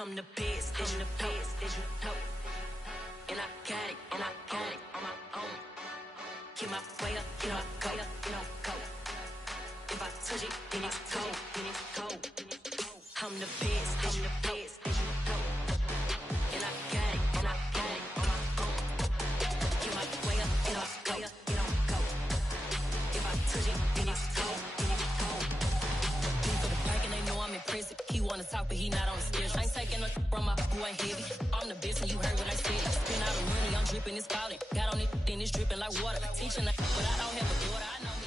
I'm the best, and you know. And I got it, and I got it on my own. Get my way up, you know, go. If I touch it, then it's cold, I'm the best, and you know. And I got it, and I got it on my own. Get my way up, you know, go. If I touch it, then it's cold, For the bike and they know I'm impressive. He wanna talk, but he not on the schedule. I ain't taking no from my boy heavy. I'm the best, and you heard what I said. Spend all the money, I'm dripping, it's spouting. Got on it, then it's dripping like water. Teaching, but I don't have a daughter. I know me.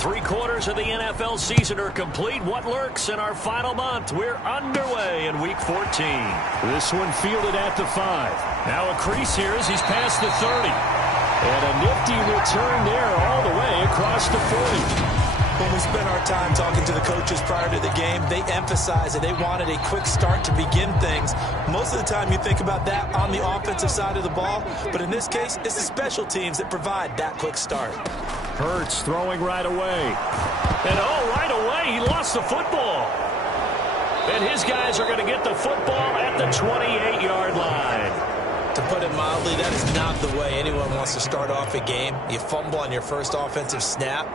3/4 of the NFL season are complete. What lurks in our final month? We're underway in Week 14. This one fielded at the 5. Now a crease here as he's past the 30. And a nifty return there all the way across the 40. When we spent our time talking to the coaches prior to the game, they emphasized that they wanted a quick start to begin things. Most of the time you think about that on the offensive side of the ball, but in this case, it's the special teams that provide that quick start. Hurts throwing right away. And right away, he lost the football. And his guys are going to get the football at the 28-yard line. To put it mildly, that is not the way anyone wants to start off a game. You fumble on your first offensive snap.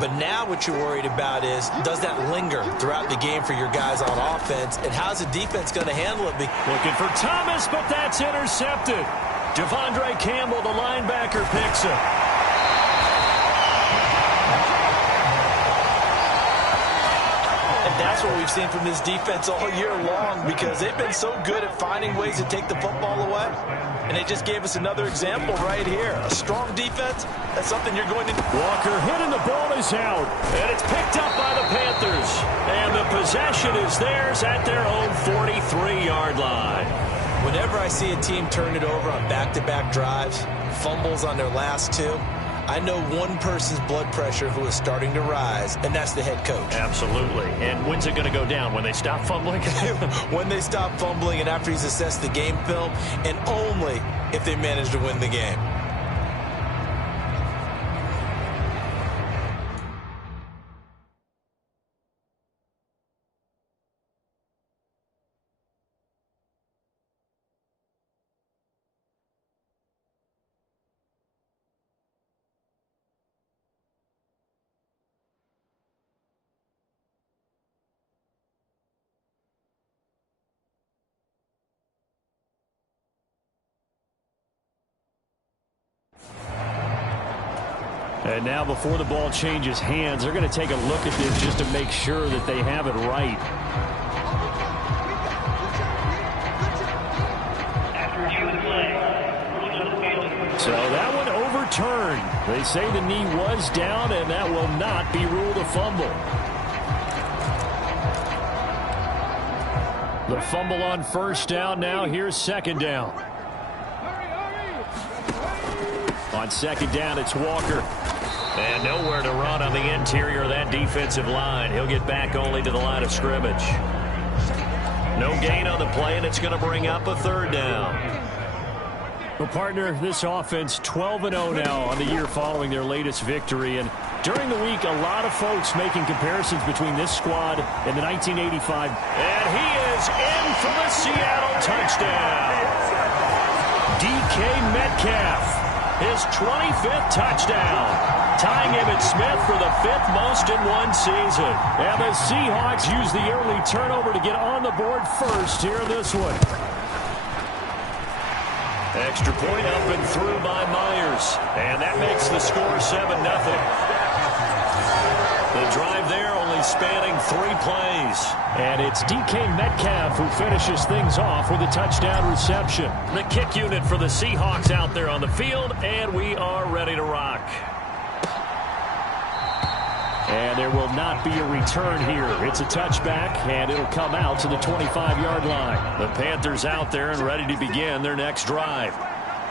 But now what you're worried about is, does that linger throughout the game for your guys on offense? And how's the defense going to handle it? Looking for Thomas, but that's intercepted. Devondre Campbell, the linebacker, picks it. And that's what we've seen from this defense all year long, because they've been so good at finding ways to take the football away. And they just gave us another example right here. A strong defense, that's something you're going to... Walker hit and the ball is out. And it's picked up by the Panthers. And the possession is theirs at their own 43-yard line. Whenever I see a team turn it over on back-to-back drives, fumbles on their last two, I know one person's blood pressure who is starting to rise, and that's the head coach. Absolutely. And when's it going to go down? When they stop fumbling? When they stop fumbling and after he's assessed the game film, and only if they manage to win the game. And now before the ball changes hands, they're going to take a look at this just to make sure that they have it right. So that one overturned. They say the knee was down, and that will not be ruled a fumble. The fumble on first down. Now here's second down. On second down, it's Walker. And nowhere to run on the interior of that defensive line. He'll get back only to the line of scrimmage. No gain on the play, and it's going to bring up a third down. Well, partner, this offense 12-0 now on the year following their latest victory. And during the week, a lot of folks making comparisons between this squad and the 1985. And he is in for the Seattle touchdown. DK Metcalf. His 25th touchdown, tying Emmitt Smith for the 5th most in one season. And the Seahawks use the early turnover to get on the board first here in this one. Extra point up and through by Myers. And that makes the score 7-0. The drive there only spanning 3 plays. And it's DK Metcalf who finishes things off with a touchdown reception. The kick unit for the Seahawks out there on the field, and we are ready to rock. And there will not be a return here. It's a touchback, and it'll come out to the 25-yard line. The Panthers out there and ready to begin their next drive.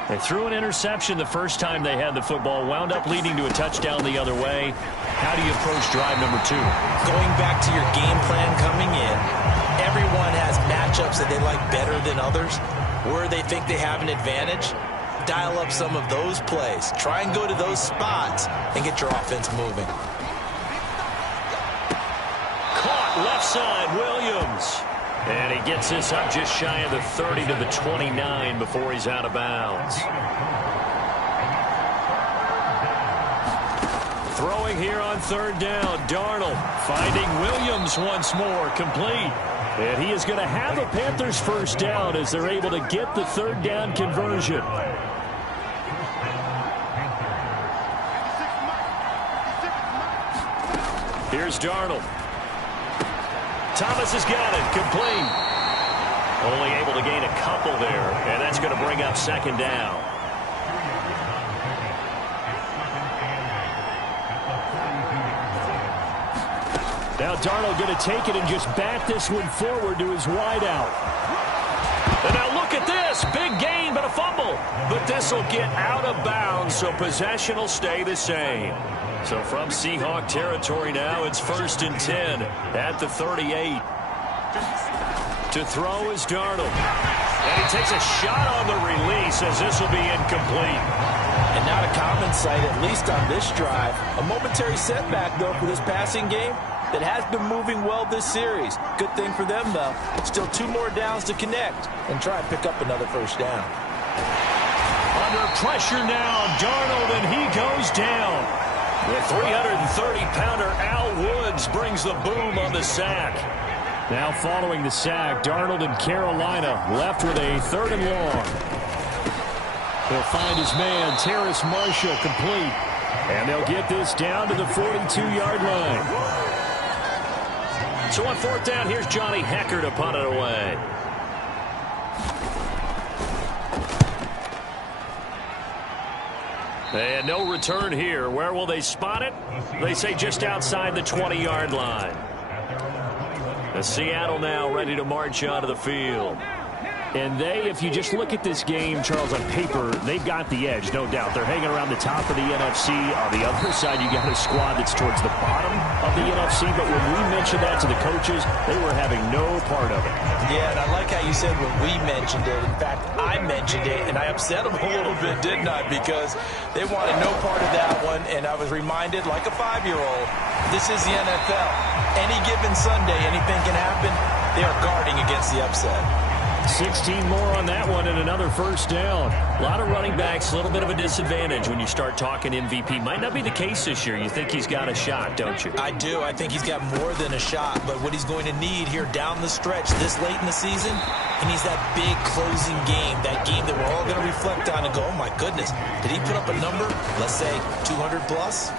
They threw an interception the first time they had the football, wound up leading to a touchdown the other way. How do you approach drive number 2? Going back to your game plan coming in, everyone has matchups that they like better than others, where they think they have an advantage. dial up some of those plays. Try and go to those spots and get your offense moving. Caught left side, Williams. And he gets this up just shy of the 30 to the 29 before he's out of bounds. Throwing here on third down, Darnold finding Williams once more, complete. And he is going to have a Panthers first down as they're able to get the third down conversion. Here's Darnold. Thomas has got it, complete. Only able to gain a couple there, and that's going to bring up second down. Now Darnold going to take it and just bat this one forward to his wideout. And now look at this. Big gain, but a fumble. But this will get out of bounds, so possession will stay the same. So from Seahawk territory now, it's 1st and 10 at the 38. To throw is Darnold. And he takes a shot on the release as this will be incomplete. And not a common sight, at least on this drive. A momentary setback, though, for this passing game that has been moving well this series. Good thing for them, though. Still 2 more downs to connect and try and pick up another first down. Under pressure now, Darnold, and he goes down. The 330-pounder Al Woods brings the boom on the sack. Now following the sack, Darnold and Carolina left with a 3rd and long. He'll find his man, Terrace Marshall, complete. And they'll get this down to the 42-yard line. So on 4th down, here's Johnny Hecker to punt it away. And no return here. Where will they spot it? They say just outside the 20-yard line. Seattle now ready to march onto the field. And they, if you just look at this game, Charles, on paper, they've got the edge, no doubt. They're hanging around the top of the NFC. On the other side, you got a squad that's towards the bottom of the NFC. But when we mentioned that to the coaches, they were having no part of it. Yeah, and I like how you said when we mentioned it. In fact, I mentioned it, and I upset them a little bit, didn't I? Because they wanted no part of that one, and I was reminded, like a 5-year-old, this is the NFL. Any given Sunday, anything can happen. They are guarding against the upset. 16 more on that one and another first down. A lot of running backs, a little bit of a disadvantage when you start talking MVP. Might not be the case this year. You think he's got a shot, don't you? I do. I think he's got more than a shot. But what he's going to need here down the stretch this late in the season, he needs that big closing game, that game that we're all going to reflect on and go, oh, my goodness, did he put up a number, let's say 200 plus?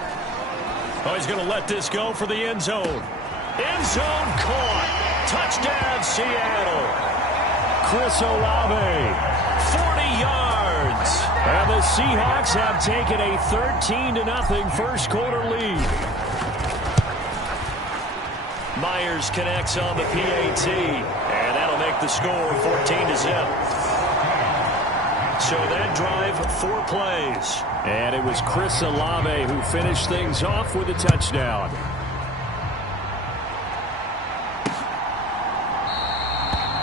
Oh, he's going to let this go for the end zone. End zone caught. Touchdown, Seattle. Chris Olave, 40 yards. And the Seahawks have taken a 13-0 first quarter lead. Myers connects on the PAT, and that'll make the score 14-0. So that drive, 4 plays. And it was Chris Olave who finished things off with a touchdown.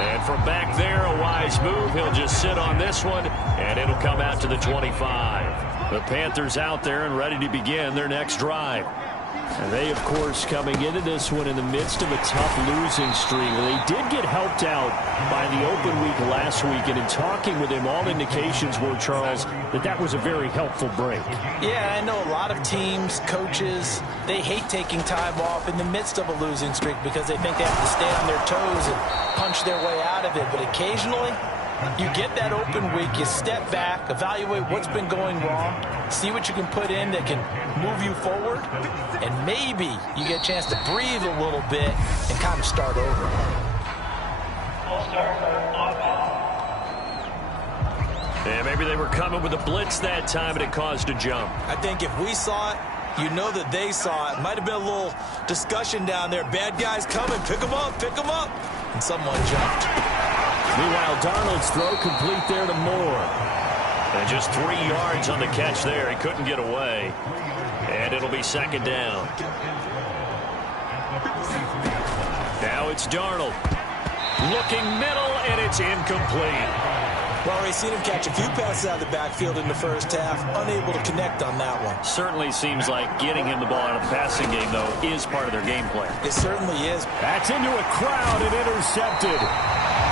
And from back there, a wise move. He'll just sit on this one, and it'll come out to the 25. The Panthers out there and ready to begin their next drive. And they, of course, coming into this one in the midst of a tough losing streak. They did get helped out by the open week last week, and in talking with him, all indications were, Charles, that was a very helpful break. Yeah, I know a lot of teams, coaches, they hate taking time off in the midst of a losing streak because they think they have to stay on their toes and punch their way out of it. But occasionally, you get that open week, you step back, evaluate what's been going wrong, see what you can put in that can move you forward, and maybe you get a chance to breathe a little bit and kind of start over. Yeah, maybe they were coming with a blitz that time and it caused a jump. I think if we saw it, you know that they saw it. Might have been a little discussion down there. Bad guys coming, pick them up, and someone jumped. Meanwhile, Darnold's throw complete there to Moore. And just 3 yards on the catch there. He couldn't get away. And it'll be second down. Now it's Darnold. Looking middle, and it's incomplete. Well, we've seen him catch a few passes out of the backfield in the first half, unable to connect on that one. Certainly seems like getting him the ball out of the passing game, though, is part of their game plan. It certainly is. That's into a crowd and intercepted.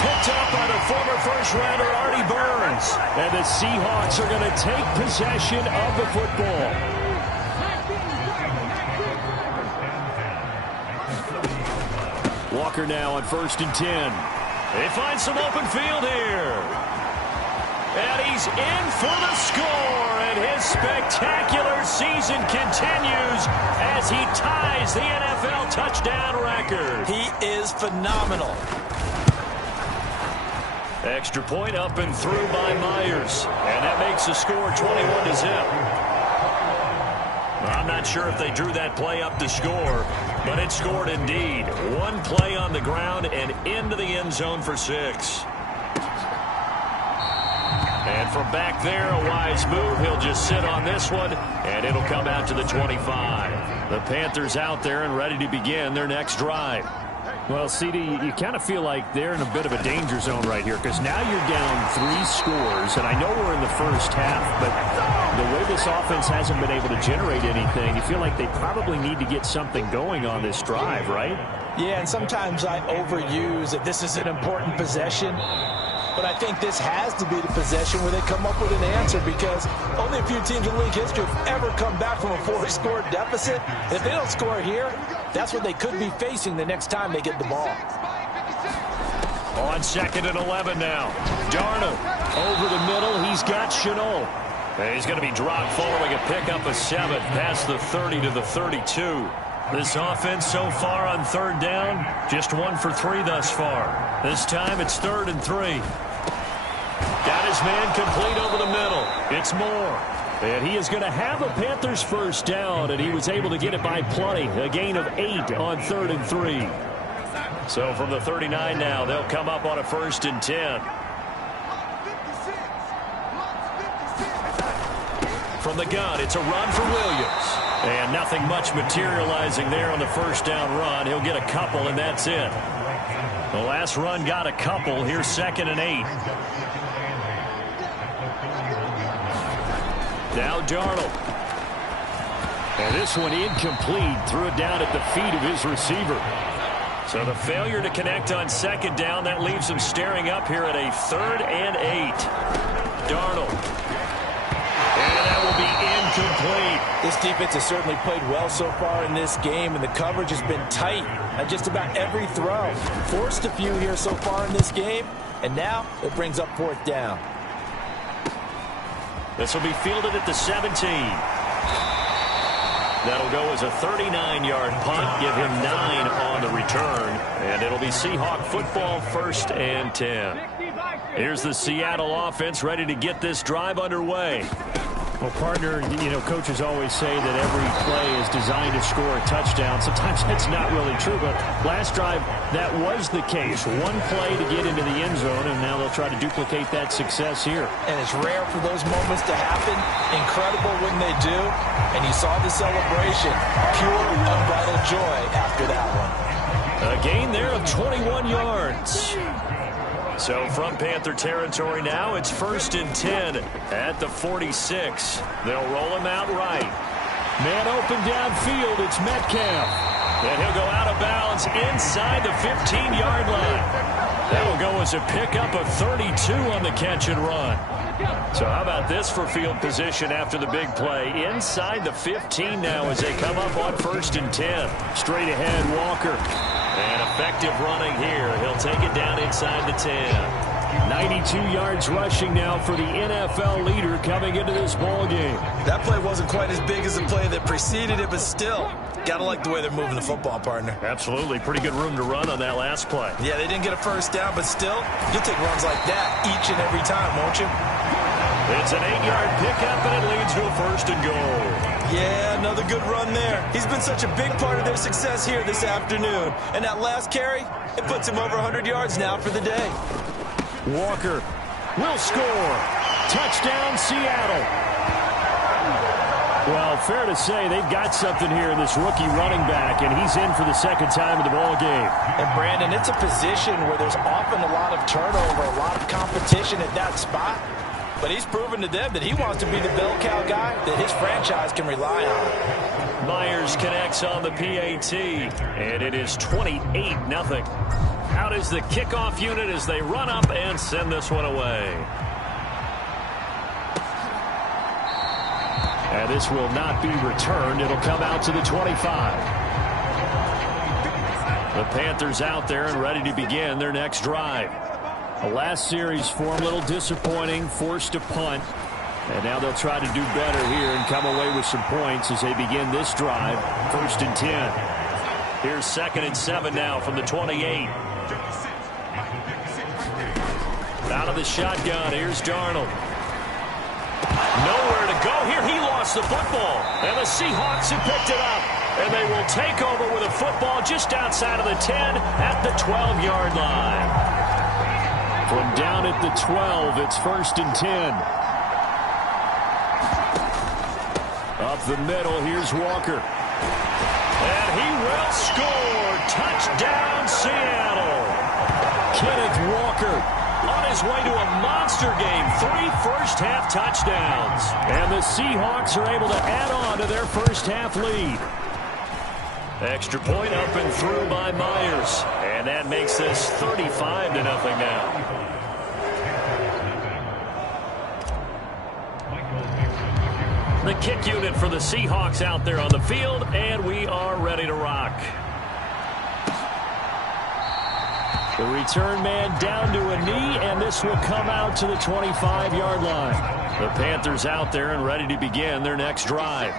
Picked up by the former first-rounder Artie Burns. And the Seahawks are going to take possession of the football. Walker now on 1st and 10. They find some open field here. And he's in for the score. And his spectacular season continues as he ties the NFL touchdown record. He is phenomenal. Extra point up and through by Myers. And that makes the score 21-0. I'm not sure if they drew that play up to score, but it scored indeed. One play on the ground and into the end zone for 6. And from back there, a wise move. He'll just sit on this one, and it'll come out to the 25. The Panthers out there and ready to begin their next drive. Well, CD, you kind of feel like they're in a bit of a danger zone right here because now you're down 3 scores, and I know we're in the first half, but the way this offense hasn't been able to generate anything, you feel like they probably need to get something going on this drive, right? Yeah, and sometimes I overuse that this is an important possession. But I think this has to be the possession where they come up with an answer because only a few teams in league history have ever come back from a 4-score deficit. If they don't score here, that's what they could be facing the next time they get the ball. On 2nd and 11 now. Darnold over the middle. He's got Chenault. And he's going to be dropped following a pickup of 7 past the 30 to the 32. This offense so far on 3rd down, just 1 for 3 thus far. This time it's 3rd and 3. Got his man complete over the middle. It's Moore. And he is going to have a Panthers first down, and he was able to get it by plenty. A gain of 8 on 3rd and 3. So from the 39 now, they'll come up on a 1st and 10. From the gun, it's a run for Williams. And nothing much materializing there on the first down run. He'll get a couple, and that's it. The last run got a couple. Here's 2nd and 8. Now Darnold. And this one incomplete. Threw it down at the feet of his receiver. So the failure to connect on 2nd down, that leaves him staring up here at a 3rd and 8. Darnold. And that will be incomplete. This defense has certainly played well so far in this game, and the coverage has been tight on just about every throw. Forced a few here so far in this game, and now it brings up 4th down. This will be fielded at the 17. That'll go as a 39-yard punt. Give him 9 on the return. And it'll be Seahawk football 1st and 10. Here's the Seattle offense ready to get this drive underway. Well, partner, you know, coaches always say that every play is designed to score a touchdown. Sometimes that's not really true, but last drive, that was the case. One play to get into the end zone, and now they'll try to duplicate that success here. And it's rare for those moments to happen. Incredible when they do. And you saw the celebration. Pure, unbridled joy after that one. A gain there of 21 yards. So from Panther territory now, it's 1st and 10 at the 46. They'll roll him out right. Man open downfield, it's Metcalf. And he'll go out of bounds inside the 15-yard line. That'll go as a pickup of 32 on the catch and run. So how about this for field position after the big play? Inside the 15 now as they come up on 1st and 10. Straight ahead, Walker. And effective running here. He'll take it down inside the 10. 92 yards rushing now for the NFL leader coming into this ball game. That play wasn't quite as big as the play that preceded it, but still, gotta like the way they're moving the football, partner. Absolutely. Pretty good room to run on that last play. Yeah, they didn't get a first down, but still, you'll take runs like that each and every time, won't you? It's an 8-yard pickup, and it leads to a 1st and goal. Yeah, another good run there. He's been such a big part of their success here this afternoon. And that last carry, it puts him over 100 yards now for the day. Walker will score. Touchdown, Seattle. Well, fair to say they've got something here in this rookie running back, and he's in for the second time in the ball game. And, Brandon, it's a position where there's often a lot of turnover, a lot of competition at that spot. But he's proven to them that he wants to be the bell cow guy that his franchise can rely on. Myers connects on the PAT, and it is 28-0. Out is the kickoff unit as they run up and send this one away. And this will not be returned. It'll come out to the 25. The Panthers out there and ready to begin their next drive. The last series for them, a little disappointing, forced a punt. And now they'll try to do better here and come away with some points as they begin this drive. 1st and 10. Here's 2nd and 7 now from the 28. Out of the shotgun, here's Darnold. Nowhere to go here. He lost the football. And the Seahawks have picked it up. And they will take over with a football just outside of the 10 at the 12-yard line. From down at the 12, it's 1st and 10. Up the middle, here's Walker. And he will score. Touchdown, Seattle. Kenneth Walker on his way to a monster game. 3 first-half touchdowns. And the Seahawks are able to add on to their first-half lead. Extra point up and through by Myers. And that makes this 35-0 now. The kick unit for the Seahawks out there on the field, and we are ready to rock. The return man down to a knee, and this will come out to the 25-yard line. The Panthers out there and ready to begin their next drive.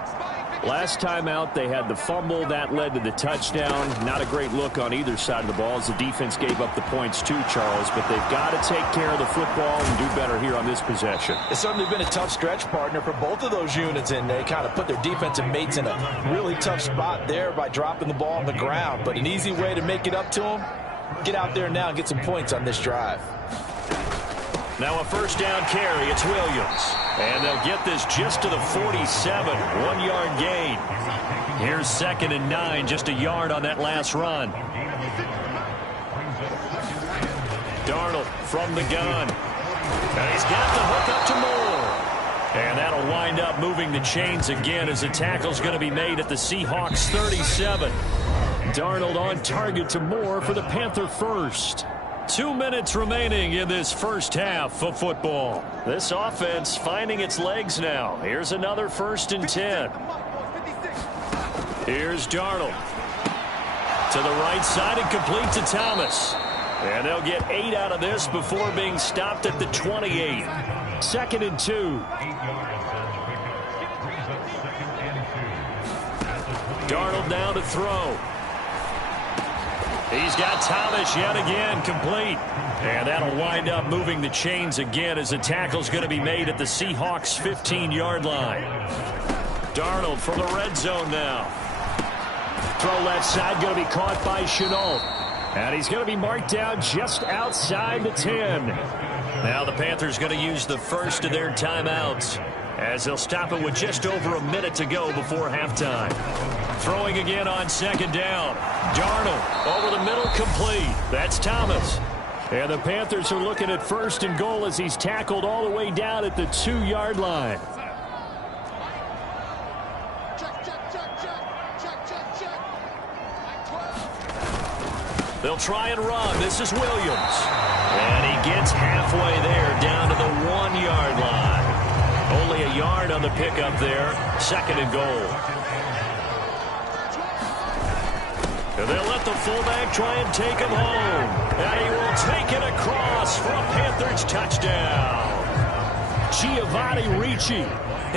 Last time out, they had the fumble. That led to the touchdown. Not a great look on either side of the ball as the defense gave up the points too, Charles. But they've got to take care of the football and do better here on this possession. It's certainly been a tough stretch, partner, for both of those units, and they kind of put their defensive mates in a really tough spot there by dropping the ball on the ground. But an easy way to make it up to them, get out there now and get some points on this drive. Now a first down carry. It's Williams. And they'll get this just to the 47. 1-yard gain. Here's 2nd and 9. Just a yard on that last run. Darnold from the gun. And he's got the hook up to Moore. And that'll wind up moving the chains again as the tackle's going to be made at the Seahawks 37. Darnold on target to Moore for the Panther first. 2 minutes remaining in this first half of football. This offense finding its legs now. Here's another 1st and 10. Here's Darnold. To the right side and complete to Thomas. And they'll get 8 out of this before being stopped at the 28. 2nd and 2. Darnold now to throw. He's got Thomas yet again, complete. And that'll wind up moving the chains again as the tackle's going to be made at the Seahawks 15-yard line. Darnold from the red zone now. Throw left side, going to be caught by Chenault. And he's going to be marked down just outside the 10. Now the Panthers going to use the first of their timeouts as they'll stop it with just over a minute to go before halftime. Throwing again on 2nd down. Darnold over the middle, complete. That's Thomas. And the Panthers are looking at 1st and goal as he's tackled all the way down at the 2-yard line. They'll try and run. This is Williams. And he gets halfway there down to the 1-yard line. Only a yard on the pickup there. 2nd and goal. And they'll let the fullback try and take him home. And he will take it across for a Panthers touchdown. Giovanni Ricci,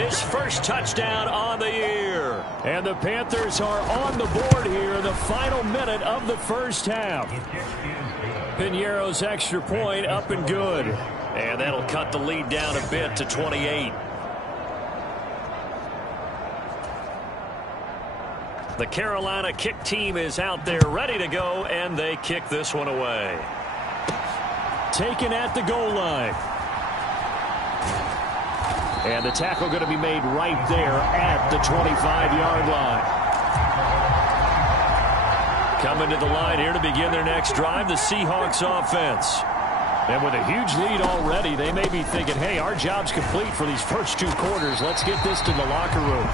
his first touchdown on the year. And the Panthers are on the board here in the final minute of the first half. Piñeiro's extra point up and good. And that'll cut the lead down a bit to 28. The Carolina kick team is out there ready to go, and they kick this one away. Taken at the goal line. And the tackle going to be made right there at the 25-yard line. Coming to the line here to begin their next drive, the Seahawks offense. And with a huge lead already, they may be thinking, hey, our job's complete for these first 2 quarters. Let's get this to the locker room.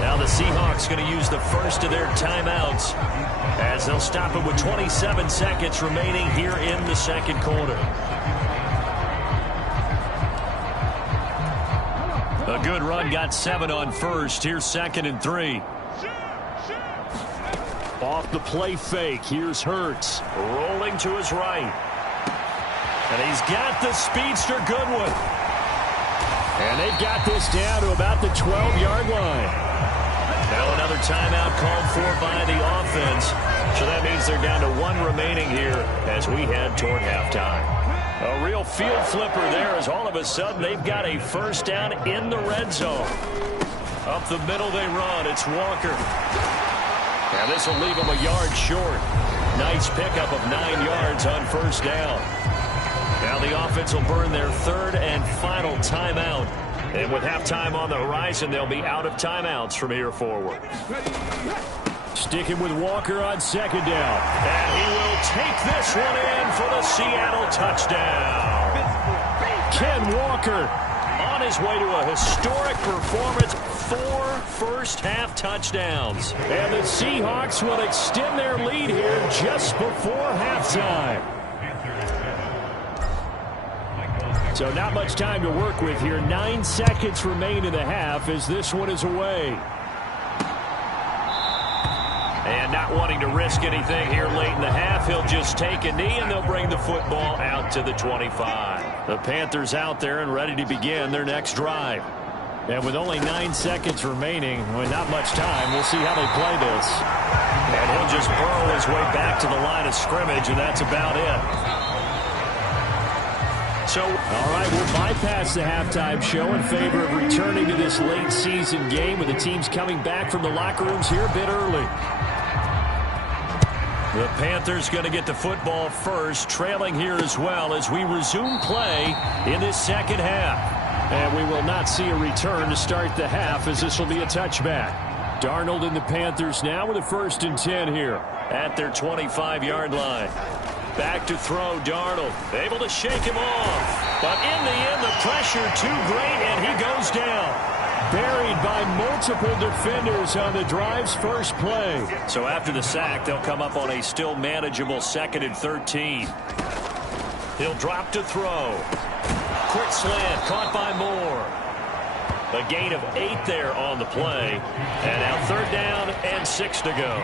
Now the Seahawks going to use the first of their timeouts as they'll stop it with 27 seconds remaining here in the second quarter. A good run, got 7 on first. Here's 2nd and 3. Off the play fake, here's Hurts. Rolling to his right. And he's got the speedster Goodwin. And they've got this down to about the 12-yard line. Now another timeout called for by the offense. So that means they're down to 1 remaining here as we head toward halftime. A real field flipper there as all of a sudden they've got a first down in the red zone. Up the middle they run. It's Walker. And this will leave them a yard short. Nice pickup of 9 yards on first down. Now the offense will burn their 3rd and final timeout. And with halftime on the horizon, they'll be out of timeouts from here forward. Sticking with Walker on 2nd down. And he will take this one in for the Seattle touchdown. Ken Walker on his way to a historic performance. 4 first-half touchdowns. And the Seahawks will extend their lead here just before halftime. So not much time to work with here. 9 seconds remain in the half as this one is away. And not wanting to risk anything here late in the half, he'll just take a knee and they'll bring the football out to the 25. The Panthers out there and ready to begin their next drive. And with only 9 seconds remaining, with not much time, we'll see how they play this. And he'll just burrow his way back to the line of scrimmage, and that's about it. So, all right, we'll bypass the halftime show in favor of returning to this late season game with the teams coming back from the locker rooms here a bit early. The Panthers going to get the football first, trailing here as well as we resume play in this second half. And we will not see a return to start the half as this will be a touchback. Darnold and the Panthers now with a 1st and 10 here at their 25-yard line. Back to throw, Darnold. Able to shake him off. But in the end, the pressure too great, and he goes down. Buried by multiple defenders on the drive's first play. So after the sack, they'll come up on a still manageable 2nd and 13. He'll drop to throw. Quick slant, caught by Moore. A gain of 8 there on the play. And now 3rd down and 6 to go.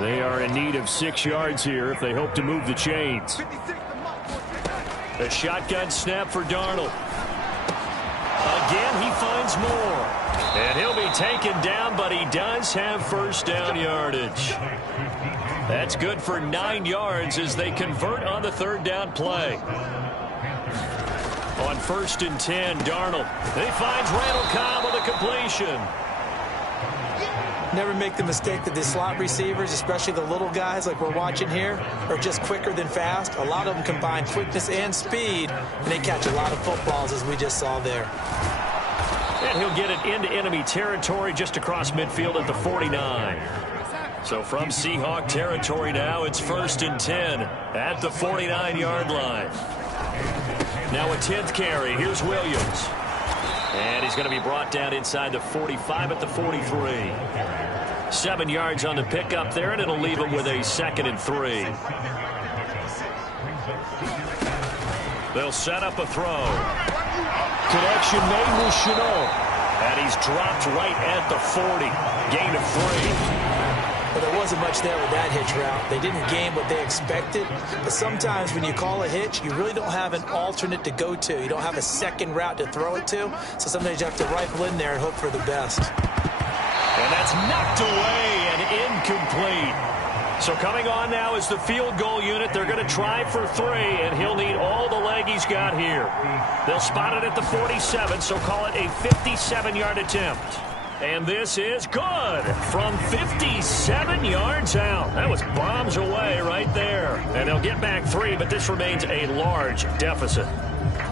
They are in need of 6 yards here if they hope to move the chains. A shotgun snap for Darnold. Again, he finds Moore. And he'll be taken down, but he does have first down yardage. That's good for 9 yards as they convert on the 3rd down play. On 1st and 10, Darnold. He finds Randall Cobb with a completion. Never make the mistake that the slot receivers, especially the little guys like we're watching here, are just quicker than fast. A lot of them combine quickness and speed, and they catch a lot of footballs, as we just saw there. And he'll get it into enemy territory just across midfield at the 49. So from Seahawk territory now, it's 1st and 10 at the 49-yard line. Now a 10th carry. Here's Williams. And he's going to be brought down inside the 45 at the 43. 7 yards on the pickup there, and it'll leave him with a 2nd and 3. They'll set up a throw. Connection made with Chenault. And he's dropped right at the 40. Gain of 3. But there wasn't much there with that hitch route. They didn't gain what they expected. But sometimes when you call a hitch, you really don't have an alternate to go to. You don't have a second route to throw it to. So sometimes you have to rifle in there and hope for the best. And that's knocked away and incomplete. So coming on now is the field goal unit. They're going to try for 3, and he'll need all the leg he's got here. They'll spot it at the 47, so call it a 57-yard attempt. And this is good from 57 yards out. That was bombs away right there. And they'll get back 3, but this remains a large deficit.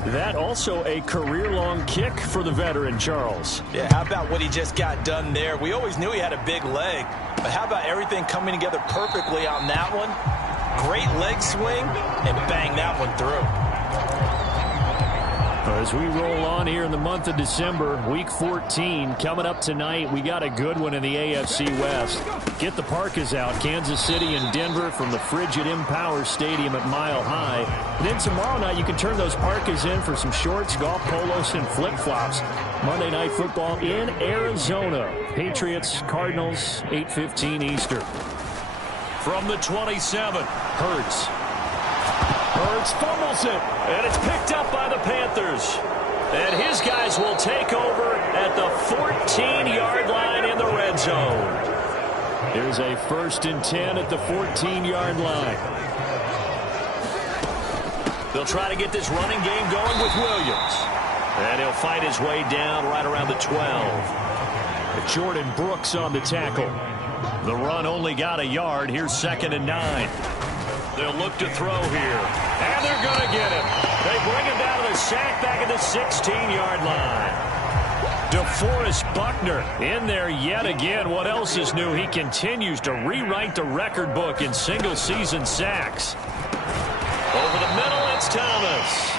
That also a career-long kick for the veteran, Charles. Yeah, how about what he just got done there? We always knew he had a big leg, but how about everything coming together perfectly on that one? Great leg swing, and bang that one through. As we roll on here in the month of December, Week 14, coming up tonight, we got a good one in the AFC West. Get the parkas out, Kansas City and Denver from the frigid Empower Stadium at Mile High. And then tomorrow night, you can turn those parkas in for some shorts, golf polos, and flip-flops. Monday Night Football in Arizona. Patriots, Cardinals, 8:15 Eastern. From the 27, Hurts fumbles it, and it's picked up by the Panthers. And his guys will take over at the 14-yard line in the red zone. Here's a 1st and 10 at the 14-yard line. They'll try to get this running game going with Williams. And he'll fight his way down right around the 12. Jordan Brooks on the tackle. The run only got a yard. Here's 2nd and 9. They'll look to throw here. And they're going to get him. They bring him down to the sack back at the 16-yard line. DeForest Buckner in there yet again. What else is new? He continues to rewrite the record book in single-season sacks. Over the middle, it's Thomas.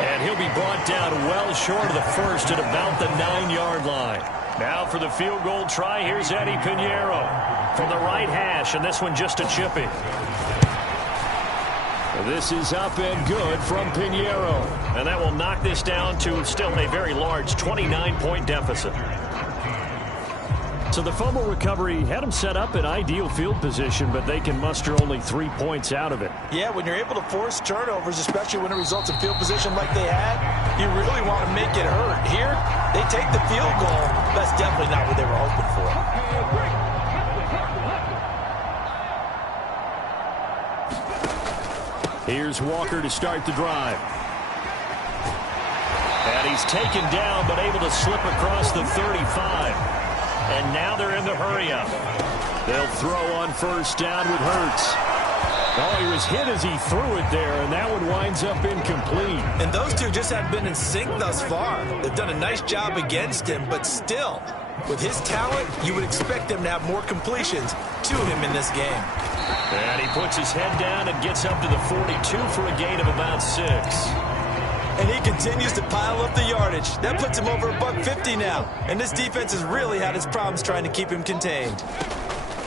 And he'll be brought down well short of the first at about the 9-yard line. Now for the field goal try, here's Eddie Pinheiro from the right hash, and this one just a chippy. This is up and good from Pinheiro. And that will knock this down to still a very large 29-point deficit. So the fumble recovery had them set up in ideal field position, but they can muster only 3 points out of it. Yeah, when you're able to force turnovers, especially when it results in field position like they had, you really want to make it hurt. Here, they take the field goal. That's definitely not what they were hoping for. Here's Walker to start the drive. And he's taken down, but able to slip across the 35. And now they're in the hurry-up. They'll throw on 1st down with Hurts. Oh, he was hit as he threw it there, and that one winds up incomplete. And those two just have been in sync thus far. They've done a nice job against him, but still, with his talent, you would expect him to have more completions to him in this game. And he puts his head down and gets up to the 42 for a gain of about 6. And he continues to pile up the yardage. That puts him over $150 now. And this defense has really had its problems trying to keep him contained.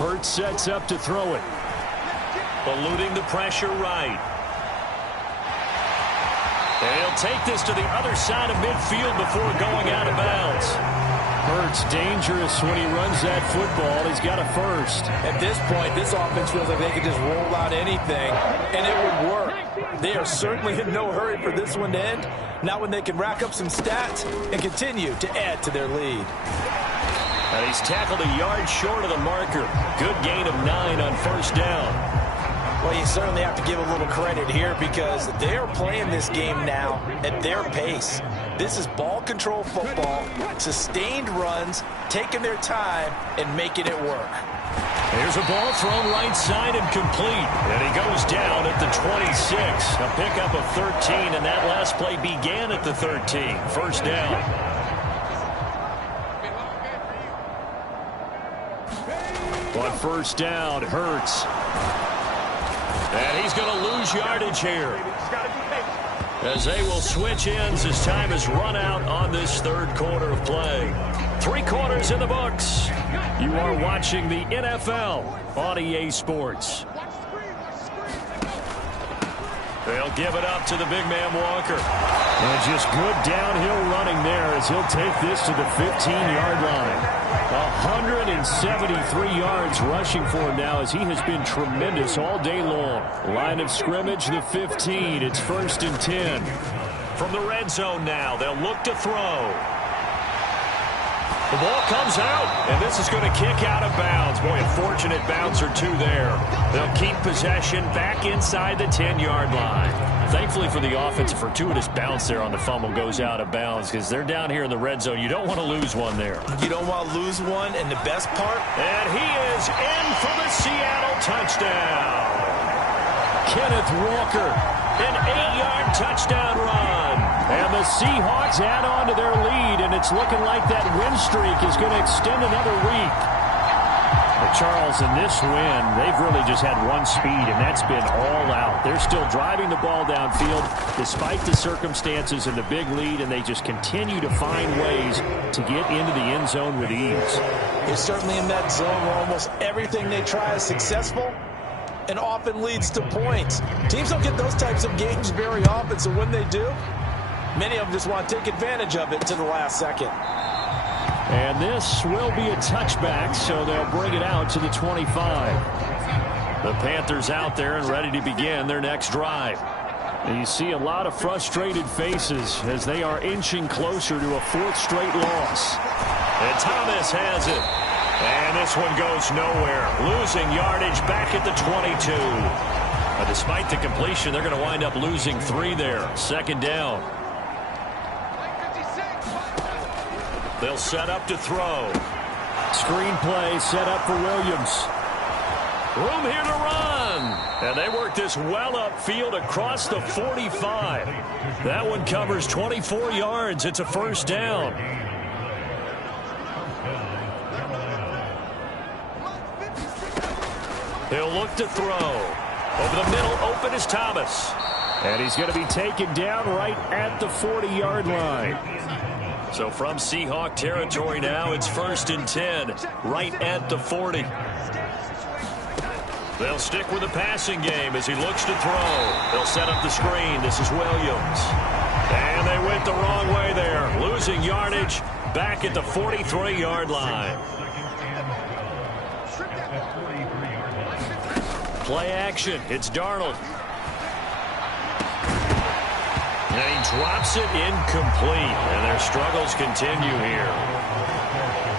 Hurts sets up to throw it. Eluding the pressure right. And he'll take this to the other side of midfield before going out of bounds. Hurts dangerous when he runs that football. He's got a first. At this point, this offense feels like they could just roll out anything, and it would work. They are certainly in no hurry for this one to end, not when they can rack up some stats and continue to add to their lead. And he's tackled a yard short of the marker. Good gain of 9 on 1st down. Well, you certainly have to give a little credit here because they're playing this game now at their pace. This is ball control football, sustained runs, taking their time, and making it work. Here's a ball thrown right side and complete. And he goes down at the 26. A pickup of 13, and that last play began at the 13. 1st down. On 1st down, Hurts. And he's going to lose yardage here, as they will switch ends as time has run out on this 3rd quarter of play. 3 quarters in the books. You are watching the NFL on EA Sports. They'll give it up to the big man Walker. And just good downhill running there as he'll take this to the 15-yard line. 173 yards rushing for him now as he has been tremendous all day long. Line of scrimmage, the 15. It's 1st and 10. From the red zone now, they'll look to throw. The ball comes out, and this is going to kick out of bounds. Boy, a fortunate bounce or two there. They'll keep possession back inside the 10-yard line. Thankfully for the offense, a fortuitous bounce there on the fumble goes out of bounds because they're down here in the red zone. You don't want to lose one there. You don't want to lose one, and the best part? And he is in for the Seattle touchdown. Kenneth Walker, an 8-yard touchdown run. And the Seahawks add on to their lead, and it's looking like that win streak is going to extend another week. But Charles, in this win, they've really just had one speed, and that's been all out. They're still driving the ball downfield despite the circumstances and the big lead, and they just continue to find ways to get into the end zone with ease. It's certainly in that zone where almost everything they try is successful and often leads to points. Teams don't get those types of games very often, so when they do, many of them just want to take advantage of it to the last second. And this will be a touchback, so they'll bring it out to the 25. The Panthers out there and ready to begin their next drive. And you see a lot of frustrated faces as they are inching closer to a fourth straight loss. And Thomas has it. And this one goes nowhere. Losing yardage back at the 22. But despite the completion, they're going to wind up losing 3 there. Second down. They'll set up to throw. Screenplay set up for Williams. Room here to run. And they work this well upfield across the 45. That one covers 24 yards. It's a first down. He'll look to throw. Over the middle, open is Thomas. And he's going to be taken down right at the 40-yard line. So from Seahawk territory now, it's 1st and 10, right at the 40. They'll stick with the passing game as he looks to throw. They'll set up the screen. This is Williams. And they went the wrong way there. Losing yardage back at the 43-yard line. Play action. It's Darnold. And he drops it incomplete. And their struggles continue here.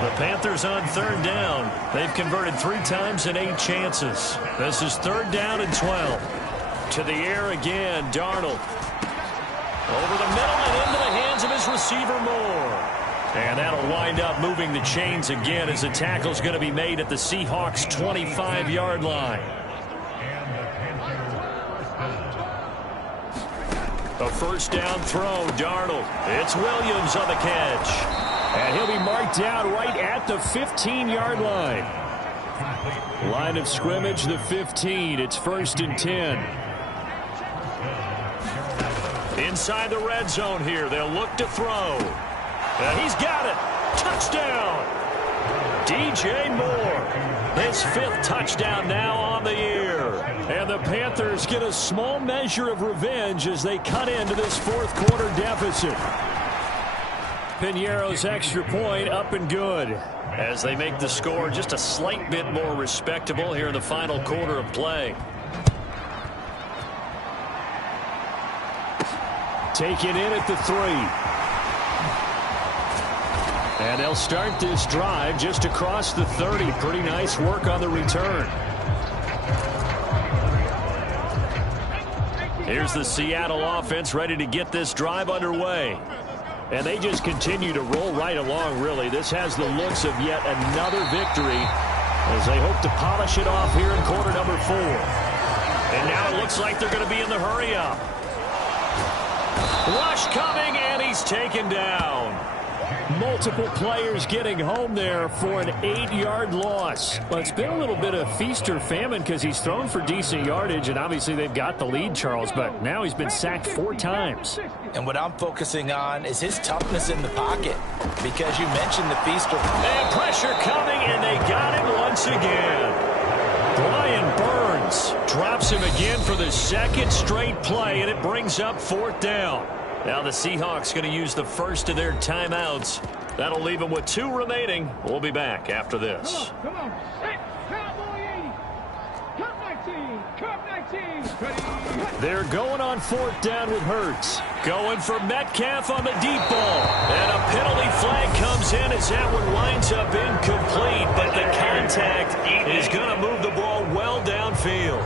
The Panthers on 3rd down. They've converted 3 times in 8 chances. This is 3rd down and 12. To the air again, Darnold. Over the middle and into the hands of his receiver Moore. And that'll wind up moving the chains again as the tackle's going to be made at the Seahawks' 25-yard line. A first down throw, Darnold. It's Williams on the catch. And he'll be marked down right at the 15-yard line. Line of scrimmage, the 15. It's 1st and 10. Inside the red zone here. They'll look to throw. And he's got it. Touchdown. DJ Moore. His 5th touchdown now on the year. And the Panthers get a small measure of revenge as they cut into this 4th quarter deficit. Piñeiro's extra point up and good. As they make the score just a slight bit more respectable here in the final quarter of play. Taken in at the 3. And they'll start this drive just across the 30. Pretty nice work on the return. Here's the Seattle offense ready to get this drive underway. And they just continue to roll right along, really. This has the looks of yet another victory as they hope to polish it off here in quarter number 4. And now it looks like they're going to be in the hurry-up. Rush coming, and he's taken down. Multiple players getting home there for an 8-yard loss. Well, it's been a little bit of feast or famine because he's thrown for decent yardage, and obviously they've got the lead, Charles, but now he's been sacked 4 times. And what I'm focusing on is his toughness in the pocket, because you mentioned the feast or... And pressure coming, and they got him once again. Brian Burns drops him again for the 2nd straight play, and it brings up 4th down. Now the Seahawks going to use the first of their timeouts. That'll leave them with 2 remaining. We'll be back after this. Come on. Hey, Cowboy 80. Cup 19. Ready. They're going on 4th down with Hurts. Going for Metcalf on the deep ball. And a penalty flag comes in as that one winds up incomplete. But the contact is going to move the ball well downfield.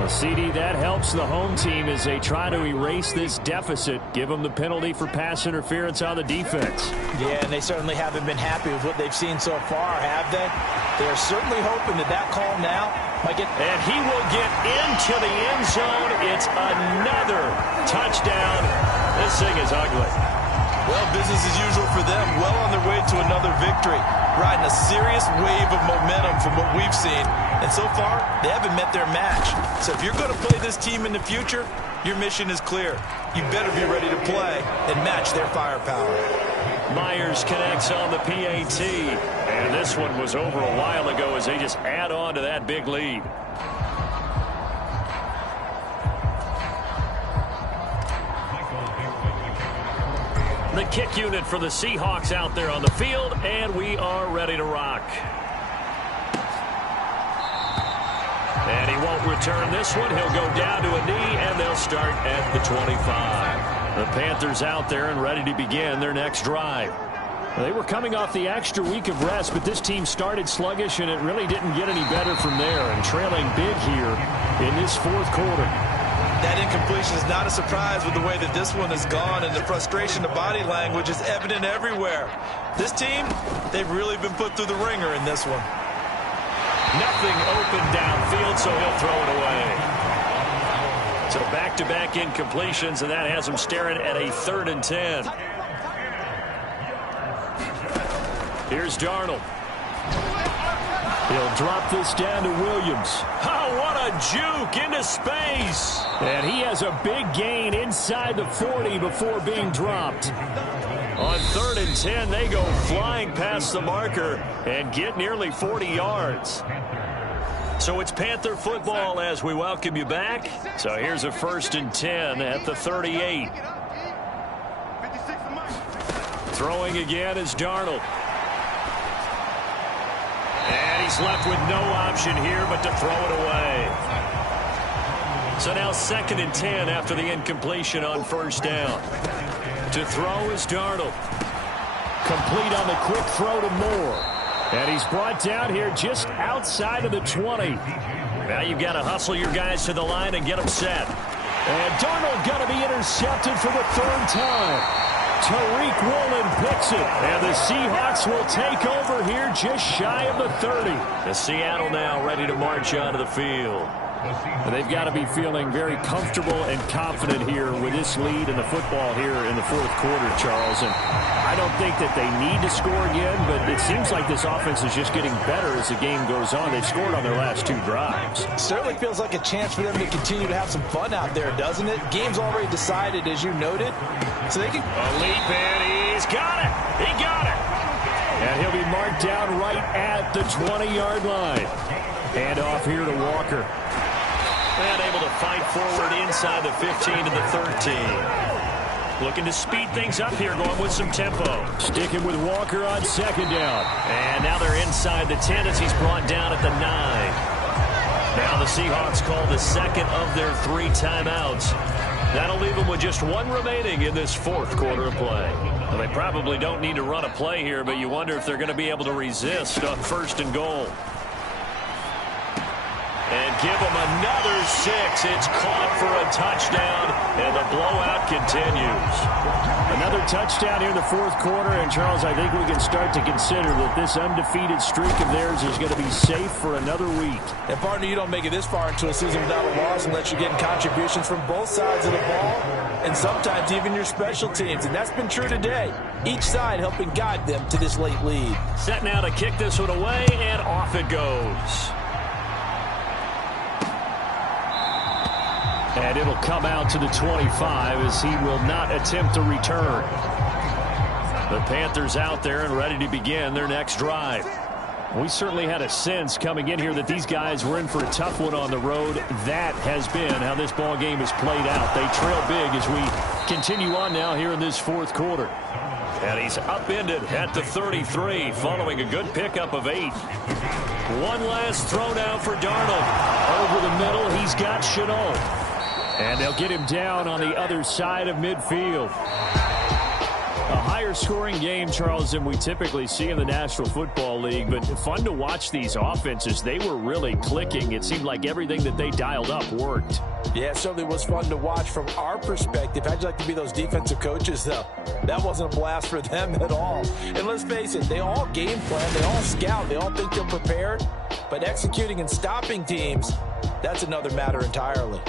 Well, CD, that helps the home team as they try to erase this deficit. Give them the penalty for pass interference on the defense. Yeah, and they certainly haven't been happy with what they've seen so far, have they? They're certainly hoping that that call now might get... And he will get into the end zone. It's another touchdown This thing is ugly. Well, business as usual for them. Well on their way to another victory. Riding a serious wave of momentum from what we've seen. And so far, they haven't met their match. So if you're going to play this team in the future, your mission is clear. You better be ready to play and match their firepower. Myers connects on the PAT. And this one was over a while ago as they just add on to that big lead. The kick unit for the Seahawks out there on the field, and we are ready to rock. And he won't return this one. He'll go down to a knee, and they'll start at the 25. The Panthers out there and ready to begin their next drive. They were coming off the extra week of rest, but this team started sluggish, and it really didn't get any better from there, and trailing big here in this fourth quarter. That incompletion is not a surprise with the way that this one has gone, and the frustration, the body language is evident everywhere. This team, they've really been put through the ringer in this one. Nothing open downfield, so he'll throw it away. So back-to-back incompletions, and that has him staring at a 3rd and 10. Here's Darnold. He'll drop this down to Williams. Oh, what a juke into space. And he has a big gain inside the 40 before being dropped. On 3rd and 10, they go flying past the marker and get nearly 40 yards. So it's Panther football as we welcome you back. So here's a 1st and 10 at the 38. Throwing again is Darnold. And he's left with no option here but to throw it away. So now 2nd and 10 after the incompletion on 1st down. To throw is Darnold. Complete on the quick throw to Moore. And he's brought down here just outside of the 20. Now you've got to hustle your guys to the line and get them set. And Darnold going to be intercepted for the 3rd time. Tariq Woolen picks it, and the Seahawks will take over here just shy of the 30. The Seattle now ready to march onto the field. And they've got to be feeling very comfortable and confident here with this lead in the football here in the 4th quarter, Charles. And I don't think that they need to score again, but it seems like this offense is just getting better as the game goes on. They've scored on their last 2 drives. Certainly feels like a chance for them to continue to have some fun out there, doesn't it? Game's already decided, as you noted. So they can... A leap in. He's got it. He got it. And he'll be marked down right at the 20-yard line. And off here to Walker. And able to fight forward inside the 15 to the 13. Looking to speed things up here, going with some tempo. Sticking with Walker on 2nd down. And now they're inside the 10 as he's brought down at the 9. Now the Seahawks call the 2nd of their 3 timeouts. That'll leave them with just 1 remaining in this 4th quarter of play. Well, they probably don't need to run a play here, but you wonder if they're going to be able to resist on 1st and goal. And give them another 6. It's caught for a touchdown, and the blowout continues. Another touchdown here in the 4th quarter, and Charles, I think we can start to consider that this undefeated streak of theirs is going to be safe for another week. And partner, you don't make it this far into a season without a loss unless you're getting contributions from both sides of the ball, and sometimes even your special teams, and that's been true today. Each side helping guide them to this late lead. Set now to kick this one away, and off it goes. And it'll come out to the 25 as he will not attempt to return. The Panthers out there and ready to begin their next drive. We certainly had a sense coming in here that these guys were in for a tough one on the road. That has been how this ball game has played out. They trail big as we continue on now here in this 4th quarter. And he's upended at the 33 following a good pickup of 8. One last throw now for Darnold. Over the middle, he's got Chenault. And they'll get him down on the other side of midfield. A higher scoring game, Charles, than we typically see in the National Football League, but fun to watch these offenses. They were really clicking. It seemed like everything that they dialed up worked. Yeah, it certainly was fun to watch from our perspective. How'd you like to be those defensive coaches, though? That wasn't a blast for them at all. And let's face it, they all game plan, they all scout, they all think they're prepared, but executing and stopping teams, that's another matter entirely.